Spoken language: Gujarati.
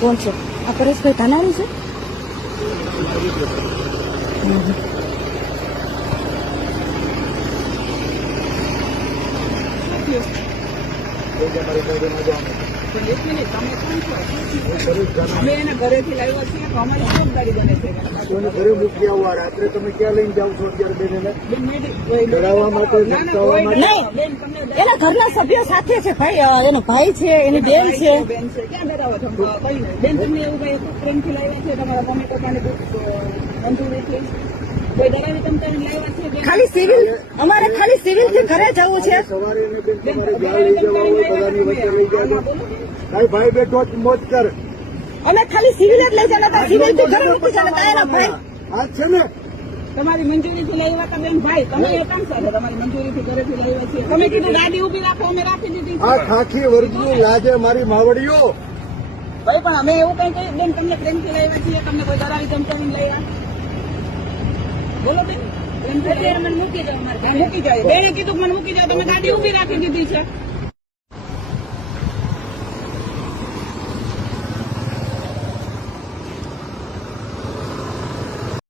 કોણ છે? આ પરેશભાઈ ધાનાણી છે? એક મિનિટ, તમે કોણ છો? અમે એના ઘરેથી લાવ્યા છીએ તો અમારી જવાબદારી બને છે. ઘરે મૂકી આવવા રાત્રે તમે ક્યાં લઈને જાવ છો અત્યારે બેન? ડરાવવા માટે ધમકાવવા માટે? નહીં, એના ઘરના સભ્યો સાથે છે ભાઈ, એનો ભાઈ છે, એની બેન છે. બેન છે, ક્યાં ડરાવો છો? કઈ નહીં બેન, તમને એવું કઈ પ્રેમથી લાવ્યા છે તમારા મમ્મી પપ્પાને મંજૂરીથી? કોઈ ડરાવી ધમકાવીને લાવ્યા છે બેન? ખાલી સિવિલ, અમારે ખાલી સિવિલ થી ઘરે જવું છે. સવારે એને બેન તમારે જ્યાં લઈ જવા હોય બધાની વચ્ચે લઈ જાય. ભાઈ બેઠો જ મોજ કર. અમે ખાલી સિવિલ જ લઈ જતા હતા, સિવિલ થી ઘરે મૂકી જતા હતા એના ભાઈ. આ છે ને તમારી મંજૂરીથી લાવ્યા હતા બેન? ભાઈ તમે એ કામ સાથે તમારી મંજૂરીથી ઘરેથી લાવ્યા છે. તમે કીધું ગાડી ઉભી રાખો, અમે રાખી દીધી. આ ખાખી વર્ગની લાજે મારી માવડીઓ. ભાઈ પણ અમે એવું કઈ કહ્યું બેન? તમને પ્રેમથી લાવ્યા છીએ, તમને કોઈ ડરાવી ધમકાવીને લાવ્યા? બોલો બેન, પ્રેમથી મને મૂકી જાઓ. મૂકી જાય બેને કીધું મને મૂકી જાઓ, તમે ગાડી ઉભી રાખી દીધી છે.